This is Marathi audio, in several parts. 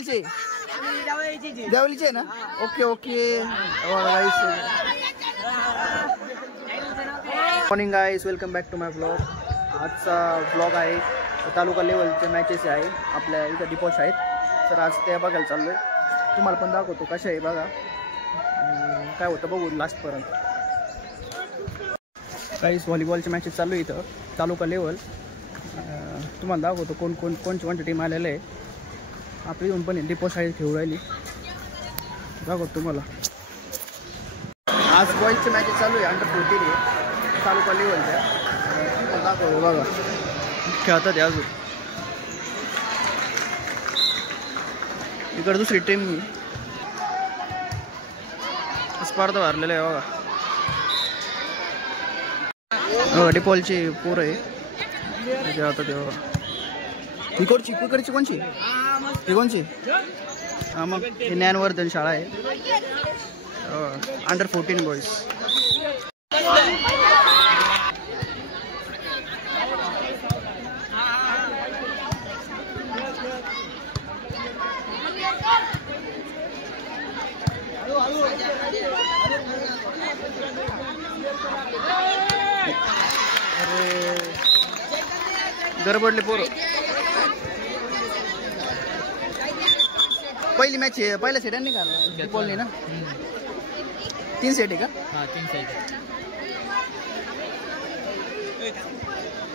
कुठलचे देवलीचे ना. Okay okay. Morning guys, welcome back to my blog. आजचा ब्लॉग आहे तालुका लेवलचे मॅचेस आहे आपल्या इथं डिपॉश आहेत. तर आज ते बघायला चाललो आहे. तुम्हाला पण दाखवतो कशा आहे बघा, काय होतं बघू लास्टपर्यंत. काहीच व्हॉलीबॉलचे मॅचेस चालू आहे इथं तालुका लेवल. तुम्हाला दाखवतो कोणची टीम आलेलं आहे. आपली येऊन पण डिपॉश आहे खेळू राहिली, दाखवतो तुम्हाला. आज बॉईलचे मॅचेस चालू आहे अंडर 14 आहे तालुका लेवलच्या. दाखवतो बघा खेळतात आहे अजून. इकडे दुसरी टीम स्पर्धा भरलेला आहे बघा. डिपॉलची पोरं आहे आता ते बघा. इकडची कोणची ही कोणची? हां मग हे ज्ञानवर्धन शाळा आहे अंडर 14 बॉईज. गडबडले पोरं. पहिली मॅच आहे, पहिला सेट नाही का डिपॉलनी ना. 3 सेट आहे का? हां 3 सेट.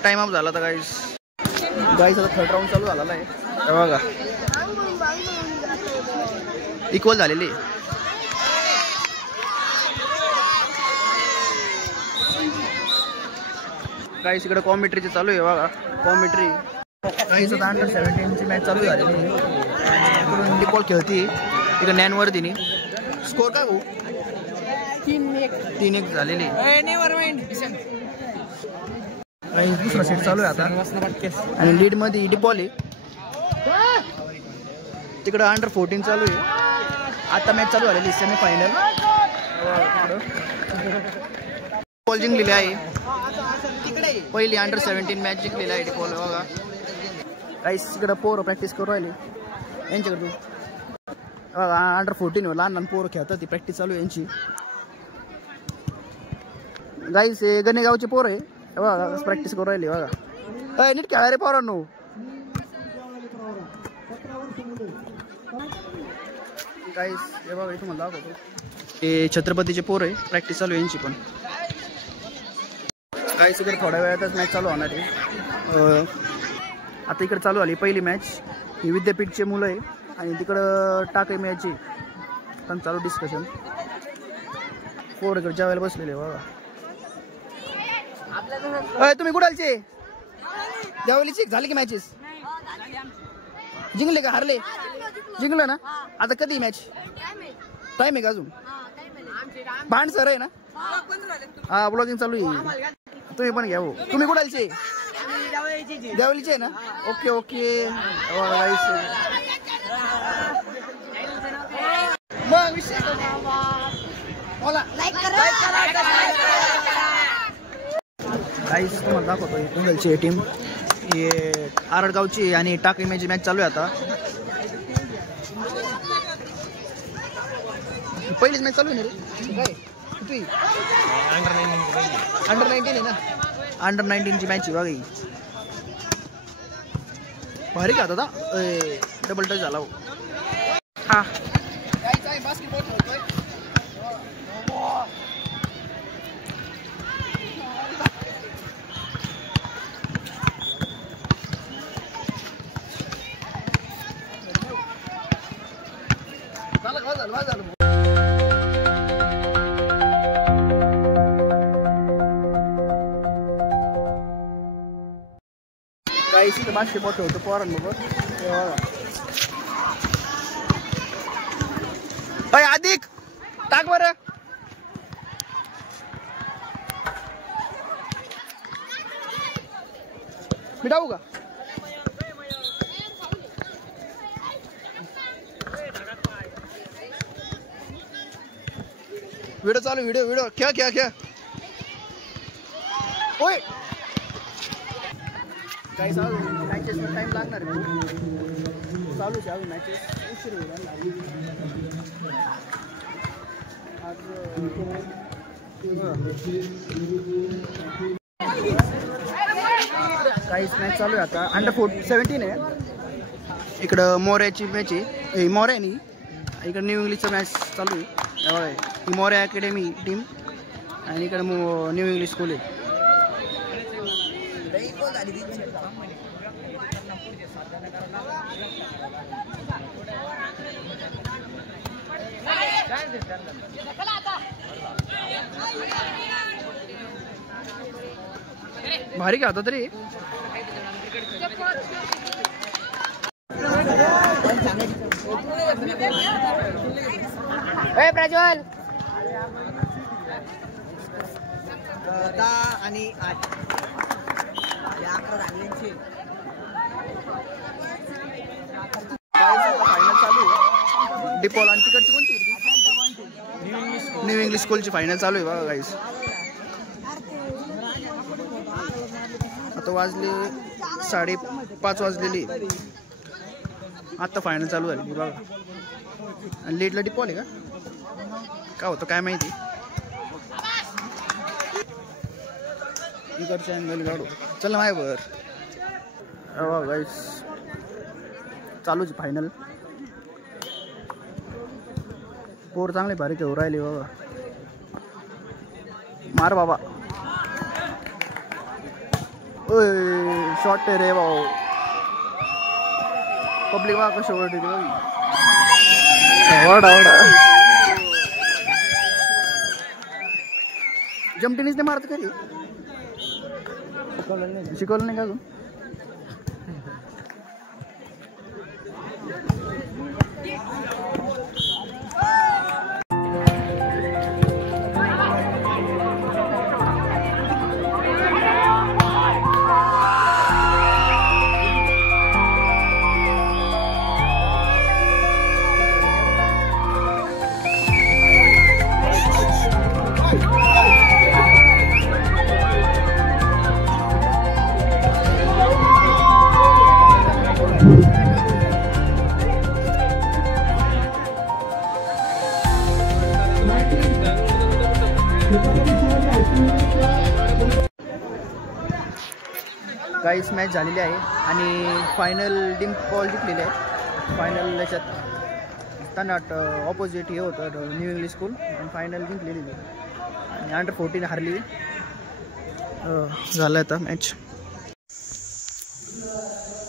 टाइम अप झाला तर गाईस आता थर्ड राऊंड चालू झालेला आहे बघा. इक्वल झालेली. गाईस इकडे कॉमेंट्रीचे चालू आहे बघा. कॉमेंट्री गाईस आता अंडर 17ची मॅच चालू झालेली. इकडून डिपॉल खेळती इकडे ज्ञानवर्धीनी. स्कोर काय भाऊ? 3-1 झालेली. दुसरा सेट चालू आहे आता आणि लीड मध्ये डिपॉल आहे. तिकडं अंडर 14 चालू आहे. आता मॅच चालू झालेली सेमीफायनल. डिपॉल जिंकलेली आहे. पहिली अंडर 17 मॅच जिंकलेली आहे डिपॉल बघा. काहीच इकडं पोरं प्रॅक्टिस करू राहिली यांच्याकडे बघा. अंडर 14 लहान पोरं खेळतात, ती प्रॅक्टिस चालू आहे यांची. गाईस हे गणेगावचे पोरं आहे बघा, प्रॅक्टिस करू राहिली बघा. नीट खेळा रे पोरांनो. गाईस हे बघा इथं मला दाखवतो. हे छत्रपतीचे पोरं आहे, प्रॅक्टिस चालू आहे यांची पण. गाईस इकडे थोड्या वेळातच मॅच चालू होणार आहे. आता इकडे चालू झाली पहिली मॅच. ही विद्यापीठचे मुलं आहे आणि तिकडं टाके मॅच आहे. पण चालू डिस्कशन. पोरं जेवायला बसलेले बघा. तुम्ही कुठालचे? देवलीची झाली की मॅचेस? जिंकले का हारले? जिंकलं ना. आता कधी मॅच? टाइम आहे का अजून? भांड सर आहे ना. हा ब्लॉगिंग चालू आहे. तुम्ही पण घ्या. तुम्ही कुठालचे? देवलीचे आहे ना. Okay okay. गाईस तुम्हाला दाखवतो कुंडलची टीम. हे आरडगावची आणि टाकळी मॅची मॅच चालू आहे आता. पहिलीच मॅच चालू आहे ना रे. काय किती? अंडर 19 आहे ना. अंडर 19ची मॅच आहे बघा ही. भारी का दादा. डबल टच झाला हो. हा गाईस इथं बास्केटबॉल खेळतो पोरांबरोबर. अधिक टाक बरं. मिटावू का? व्हिडिओ चालू. व्हिडिओ खेळ. ओय काही मॅचेसला टाईम लागणार आहे. चालूच आहे अजून मॅचेस, उशीर होईल. आज काहीच मॅच चालू आहे आता. अंडर-17 आहे. इकडं मोऱ्याची मॅच आहे. मोऱ्या नाही, इकडं न्यू इंग्लिशचं मॅच चालू आहे. ही मोऱ्या अकॅडमी टीम आणि इकडं न्यू इंग्लिश स्कूल आहे. भारी का होता तरी. प्रज्वल 10 आणि 8 11 झाले. फायनल चालू आहे. डिपॉल आणि तिकडची कोणती न्यू इंग्लिश स्कूलची फायनल चालू आहे बघा गाईस. आता वाजले 5:30 वाजलेली. आता फायनल चालू झाली बघा. आणि लीडला डिपॉल आहे का होतं काय माहिती. इकडचे अँगल काढू. चल माय बर गाईस, चालूच फायनल. पोर चांगले भारी खेळू राहिले बाबा. मार बाबा. ओय शॉट रे भाऊ. पब्लिक बघा कशी ओरडते बघ. जम टेनिस नाही मारत कधी. शिकवलं नाही का अजून. गाईस मॅच झालेली आहे आणि फायनल डिपॉल जिंकलेली आहे. फायनल याच्यात तनाट ऑपोजिट हे होतं न्यू इंग्लिश स्कूल आणि फायनल जिंकलेली आणि अंडर-14 हारली. झालं आता मॅच.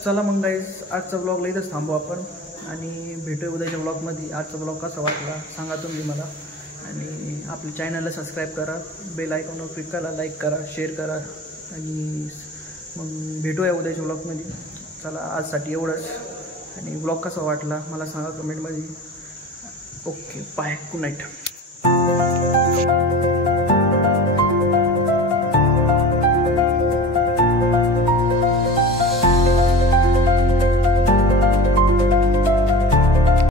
चला मग गाईस आजचा ब्लॉगला इथंच थांबू आपण आणि भेटूया उद्याच्या ब्लॉगमध्ये. आजचा ब्लॉग कसा वाटला सांगा तुम्ही मला. आणि आपल्या चॅनलला सबस्क्राईब करा, बेल आयकॉनवर क्लिक करा, लाईक करा, शेअर करा आणि मग भेटूया उद्याच्या ब्लॉगमध्ये. चला आजसाठी एवढंच. आणि ब्लॉग कसा वाटला मला सांगा कमेंटमध्ये. Okay bye, good night.